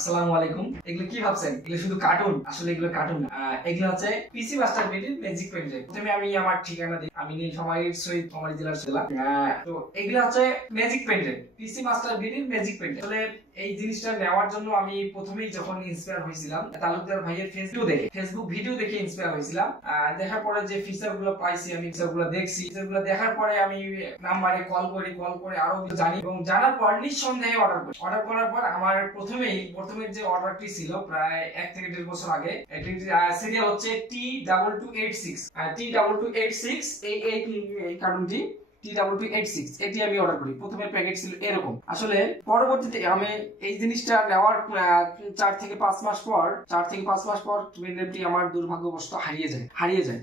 আসসালামু আলাইকুম। এগুলো কি ভাবছেন? এগুলো শুধু কার্টুন? আসলে এগুলো কার্টুন না। এগুলো হচ্ছে পিসি মাস্টার বিডির ম্যাজিক পেন ড্রাইভ। প্রথমে আমি আমার ঠিকানা দিই। আমি নীলফামারী শহীদ কুমারী জেলার ছেলে। তো এগুলো হচ্ছে magic pen drive, PC master বিডির ম্যাজিক পেন ড্রাইভ। আসলে এই জিনিসটা নেওয়ার জন্য আমি প্রথমেই যখন ইন্সপায়ার হয়েছিলাম তালুকদার ভাইয়ের ফেসবুক ভিডিও দেখে ইন্সপায়ার হয়েছিলাম। দেখার পরে যে ফিচার গুলো পাইছি, আমি ফিচার গুলো দেখছি, ফিচার গুলো দেখার পরে আমি নাম্বারে কল করে আরো জানি এবং জানার পর নিঃসন্দেহে অর্ডার করার পর আমার প্রথমে যে অর্ডারটি ছিল প্রায় 1 থেকে 1.5 বছর আগে। এটি সিরিয়াল হচ্ছে T2286 T2286 এই কার্টুনটি T2286 এটি আমি অর্ডার করি। প্রথমে প্যাকেট ছিল এরকম। আসলে পরবর্তীতে আমি এই জিনিসটা নেওয়ার 4 থেকে 5 মাস পর পেন ড্রাইভটি আমার দুর্ভাগ্যবশত হারিয়ে যায়।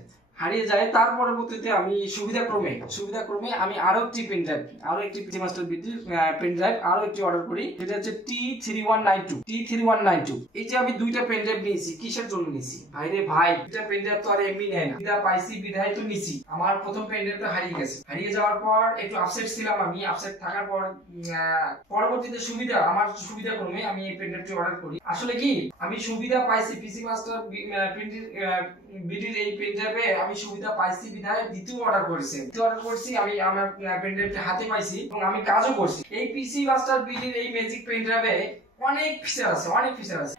তার পরবর্তীতে আমি সুবিধাক্রমে আমি আরো একটি পিসি মাস্টার বিডির পেন ড্রাইভ আরো একটি অর্ডার করি। এটা হচ্ছে T3192। এই যে আমি দুইটা পেন ড্রাইভ নিয়েছি, কিসের জন্য নিয়েছি? ভাই এটা পেন ড্রাইভ তো আর এমনি নেয় না, এটা পাইছি বিধায় তো নিয়েছি। আমার প্রথম পেন ড্রাইভটা হারিয়ে যাওয়ার পর একটু আপসেট ছিলাম। আমি আপসেট থাকার পর পরবর্তীতে সুবিধাক্রমে আমি এই পেন ড্রাইভটি অর্ডার করি। আসলে কি আমি সুবিধা পাইছি পিসি মাস্টার বিডির এই পেন ড্রাইভে আমি সুবিধা পাইছি বিধায় দ্বিতীয় অর্ডার করছি। আমি আমার পেন ড্রাইভটা হাতে পাইছি এবং আমি কাজও করছি। এই পিসি মাস্টার বিডির এই ম্যাজিক পেন ড্রাইভে অনেক ফিচার আছে।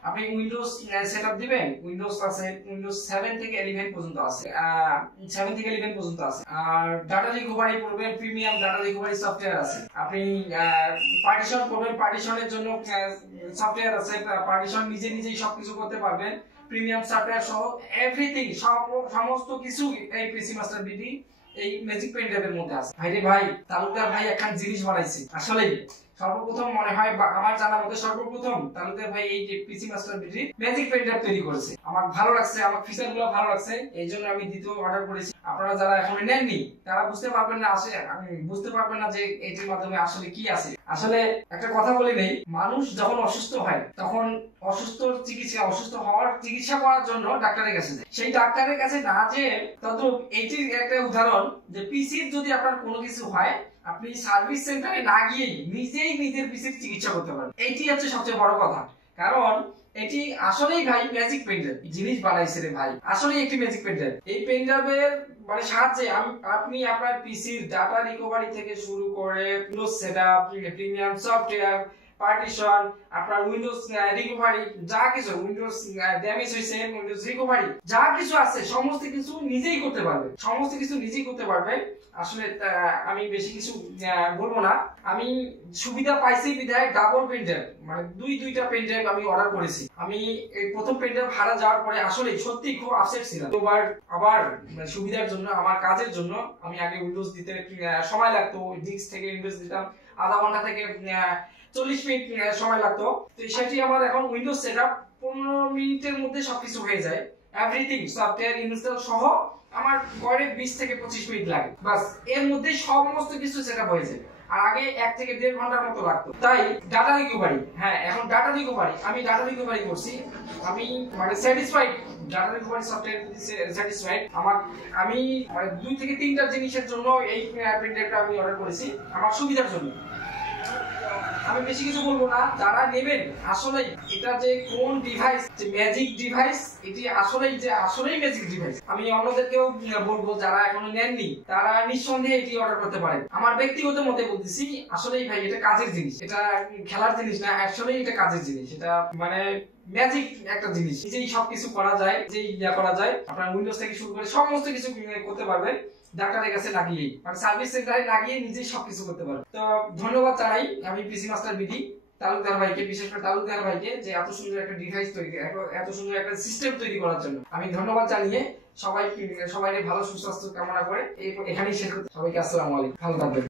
আপনি উইন্ডোজ সেটআপ দিবেন, উইন্ডোজ আছে, উইন্ডোজ 7 থেকে 11 পর্যন্ত আছে, আর ডাটা রিকভারি করবেন, প্রিমিয়াম ডাটা রিকভারি সফটওয়্যার আছে। আপনি পার্টিশন করবেন, পার্টিশনের জন্য সফটওয়্যার আছে, পার্টিশন নিজেই সবকিছু করতে পারবেন। প্রিমিয়াম সফটওয়্যার সহ এভরিথিং, সমস্ত কিছু এই পিসি মাস্টার বিডি এই ম্যাজিক পেন ড্রাইভের মধ্যে আছে। ভাই তালুকদার ভাই একখান জিনিস বানাইছে। আসলে সর্বপ্রথম মনে হয় আমার জানা মতে তালুকদার ভাই এই যে PC master BD magic pen drive তৈরি করেছে। আমার ভালো লাগছে, আমার ফিচারগুলো ভালো লাগছে, এইজন্য আমি দ্বিতীয় অর্ডার করেছি। আপনারা যারা এখনো নেননি তারা বুঝতে পারবেন না যে এটির মাধ্যমে আসলে কি আছে। আসলে একটা কথা বলি নেই, মানুষ যখন অসুস্থ হয় তখন অসুস্থ হওয়ার চিকিৎসা করার জন্য ডাক্তারের কাছে যায়। সেই ডাক্তারের কাছে না যে তদ্রুপ এইটির একটা উদাহরণ যে পিসির যদি আপনার কোনো কিছু হয় আপনি সার্ভিস সেন্টারে না গিয়েই নিজের পিসির চিকিৎসা করতে পারেন। এইটি হচ্ছে সবচেয়ে বড় কথা, কারণ এটি আসলেই ভাই ম্যাজিক পেন ড্রাইভ জিনিস বানাইছে রে ভাই, আসলেই একটি ম্যাজিক পেন ড্রাইভ। এই পেন ড্রাইভের সাহায্যে আপনি আপনার পিসির ডাটা রিকভারি থেকে শুরু করে Windows setup, premium software, partition, আপনার উইন্ডোজ রিকভারি, যা কিছু উইন্ডোজ ড্যামেজ হয়েছে, উইন্ডোজ রিকভারি যা কিছু আছে সমস্ত কিছু নিজেই করতে পারবে। আসলে আমি বেশি কিছু বলবো না। আমি সুবিধা পাইছি বিধায় ডাবল পেন ড্রাইভ, মানে দুইটা পেন ড্রাইভ আমি অর্ডার করেছি। আমি এই প্রথম পেন ড্রাইভ হারা যাওয়ার পরে আসলে সত্যি খুব আপসেট ছিলাম। আবার সুবিধার জন্য, আমার কাজের জন্য আমি আগে উইন্ডোজ দিতে সময় লাগতো, ডিস্ক থেকে উইন্ডোজ দিতাম আধা ঘন্টা থেকে 40 মিনিট সময় লাগতো। তো সেটি আমার এখন উইন্ডোজ সেটআপ 15 মিনিটের মধ্যে সবকিছু হয়ে যায়। এভরিথিং সফটওয়্যার ইনস্টল সহ আমার গড়ে 20 থেকে 25 মিনিট লাগে, বাস এর মধ্যে সমস্ত কিছু সেটআপ হয়ে যায়। আর আগে 1 থেকে 1.5 ঘন্টার মতো লাগতো। তাই ডাটা রিকভারি, এখন ডাটা রিকভারি করছি। আমি মানে satisfied, data recovery software satisfied. আমি 2 থেকে 3টা জিনিসের জন্য এই পেন ড্রাইভটা আমি অর্ডার করেছি, আমার সুবিধার জন্য। আমি বেশি কিছু বলবো না, যারা নেবেন আসলে এটা যে কোন ডিভাইস, যে ম্যাজিক ডিভাইস, এটি আসলেই ম্যাজিক ডিভাইস। আমি অন্যদেরকেও বলবো যারা এখনো নেননি তারা নিঃসন্দেহে এটি অর্ডার করতে পারেন। আমার ব্যক্তিগত মতে বলতেছি, আসলেই ভাই এটা কাজের জিনিস, এটা খেলার জিনিস না, আসলেই এটা কাজের জিনিস। এটা মানে ম্যাজিক একটা জিনিস, নিজেই সবকিছু করা যায়, আপনার উইন্ডোজ থেকে শুরু করে সমস্ত কিছু করতে পারবেন ডাক্তারের কাছে না গিয়ে, মানে সার্ভিস সেন্টারে না গিয়ে নিজেই সবকিছু করতে পারবেন। তো ধন্যবাদ জানাই আমি পিসি মাস্টার বিডি তালুকদার ভাইকে, বিশেষ করে তালুকদার ভাইকে, যে এত সুন্দর একটা ডিভাইস তৈরি, এত সুন্দর একটা সিস্টেম তৈরি করার জন্য আমি ধন্যবাদ জানিয়ে সবাইকে ভালো সুস্বাস্থ্য কামনা করে এখানেই শেষ করতে, সবাইকে আসসালামু আলাইকুম, ভালো থাকবেন।